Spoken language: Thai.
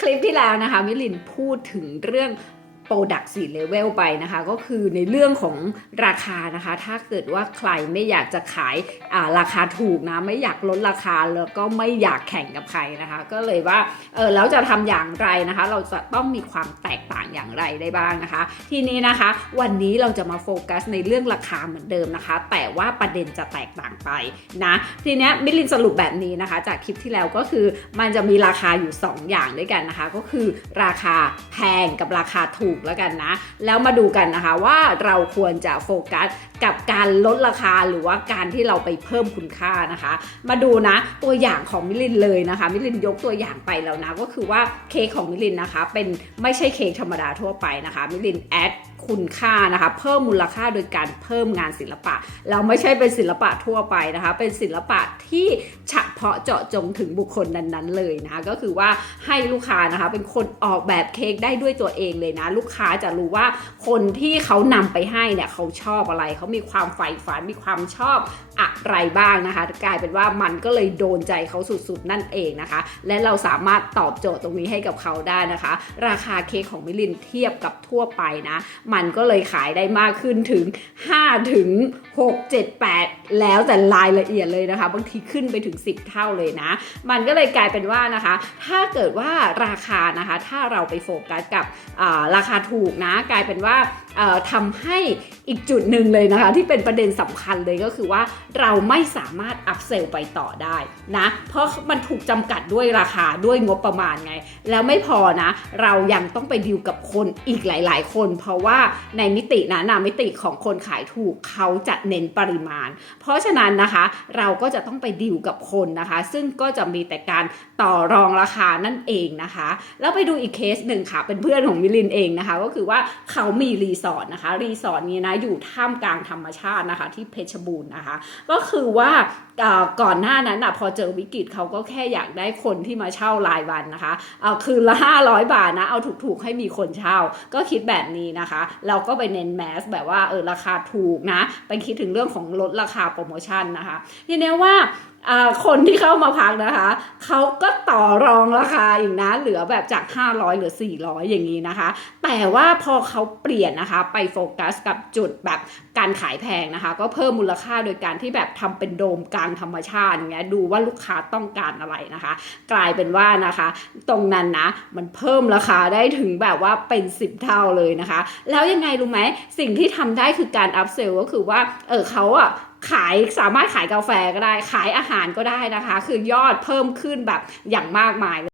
คลิปที่แล้วนะคะมิลินพูดถึงเรื่อง โปรดักต์สี่เลเวลไปนะคะ ก็คือในเรื่องของราคานะคะ ถ้าเกิดว่าใครไม่อยากจะขายาราคาถูกนะ ไม่อยากลดราคาแล้วก็ไม่อยากแข่งกับใครนะคะ ก็เลยว่าเออแล้วจะทำอย่างไรนะคะ เราจะต้องมีความแตกต่างอย่างไรได้บ้างนะคะ ทีนี้นะคะ วันนี้เราจะมาโฟกัสในเรื่องราคาเหมือนเดิมนะคะ แต่ว่าประเด็นจะแตกต่างไปนะทีนี้มิลินสรุปแบบนี้นะคะ จากคลิปที่แล้วก็คือมันจะมีราคาอยู่ 2 อย่างด้วยกันนะคะ ก็คือราคาแพงกับราคาถูกแล้วกันนะ แล้วมาดูกันนะคะว่าเราควรจะโฟกัสกับการลดราคาหรือว่าการที่เราไปเพิ่มคุณค่านะคะ มาดูนะตัวอย่างของมิลินเลยนะคะ มิลินยกตัวอย่างไปแล้วนะ ก็คือว่าเค้กของมิลินนะคะ เป็นไม่ใช่เค้กธรรมดาทั่วไปนะคะ มิลินแอด คุณค่านะคะ เพิ่มมูลค่าโดยการเพิ่มงานศิลปะ เราไม่ใช่เป็นศิลปะทั่วไปนะคะ เป็นศิลปะที่เฉพาะเจาะจงถึงบุคคลนั้นๆ เลยนะคะ ก็คือว่าให้ลูกค้านะคะเป็นคนออกแบบเค้กได้ด้วยตัวเองเลยนะ ลูกค้าจะรู้ว่าคนที่เขานำไปให้เนี่ยเขาชอบอะไร เขามีความใฝ่ฝันมีความชอบอะไรบ้างนะคะ กลายเป็นว่ามันก็เลยโดนใจเขาสุดๆ นั่นเองนะคะ และเราสามารถตอบโจทย์ตรงนี้ให้กับเขาได้นะคะ ราคาเค้กของมิลินเทียบกับทั่วไปนะมันก็เลยขายได้มากขึ้นถึง 5 ถึง 6 7 8 แล้วแต่รายละเอียดเลยนะคะ บางทีขึ้นไปถึง 10 เท่าเลยนะ มันก็เลยกลายเป็นว่านะคะ ถ้าเกิดว่าราคานะคะ ถ้าเราไปโฟกัสกับราคาถูกนะ กลายเป็นว่าทำให้อีกจุดหนึ่งเลยนะคะ ที่เป็นประเด็นสำคัญเลยก็คือว่าเราไม่สามารถอัพเซลไปต่อได้นะเพราะมันถูกจำกัดด้วยราคาด้วยงบประมาณไง แล้วไม่พอนะ เรายังต้องไปดีลกับคนอีกหลาย ๆ คน เพราะว่าในมิตินะนามิติของคนขายถูกเขาจะเน้นปริมาณ เพราะฉะนั้นนะคะ เราก็จะต้องไปดีลกับคนนะคะ ซึ่งก็จะมีแต่การต่อรองราคานั่นเองนะคะ แล้วไปดูอีกเคสหนึ่งค่ะ เป็นเพื่อนของมิลินเองนะคะ ก็คือว่าเขามีรีสอร์ทนะคะรีสอร์ทนี้นะอยู่ท่ามกลางธรรมชาตินะคะที่เพชรบูรณ์นะคะ ก็คือว่าก่อนหน้านั้นนะพอเจอวิกฤตเขาก็แค่อยากได้คนที่มาเช่ารายวันนะคะเอาคืนละ 500 บาทนะ เอาถูกๆให้มีคนเช่า ก็คิดแบบนี้นะคะ เราก็ไปเน้นแมสแบบว่าเออราคาถูกนะ ไปคิดถึงเรื่องของลดราคาโปรโมชั่นนะคะทีนี้ว่า คนที่เข้ามาพักนะคะเขาก็ต่อรองราคาอีกนะเหลือแบบจาก 500เหลือ 400 อย่างนี้นะคะ แต่ว่าพอเขาเปลี่ยนนะคะไปโฟกัสกับจุดแบบการขายแพงนะคะ ก็เพิ่มมูลค่าโดยการที่แบบทำเป็นโดมกลางธรรมชาติอย่างเงี้ยดูว่าลูกค้าต้องการอะไรนะคะ กลายเป็นว่านะคะ ตรงนั้นนะมันเพิ่มราคาได้ถึงแบบว่าเป็น 10 เท่าเลยนะคะ แล้วยังไงรู้ไหมสิ่งที่ทำได้คือการอัพเซลก็คือว่าเออเขาอะ ขายสามารถขายกาแฟก็ได้ ขายอาหารก็ได้นะคะ คือยอดเพิ่มขึ้นแบบอย่างมากมายเลย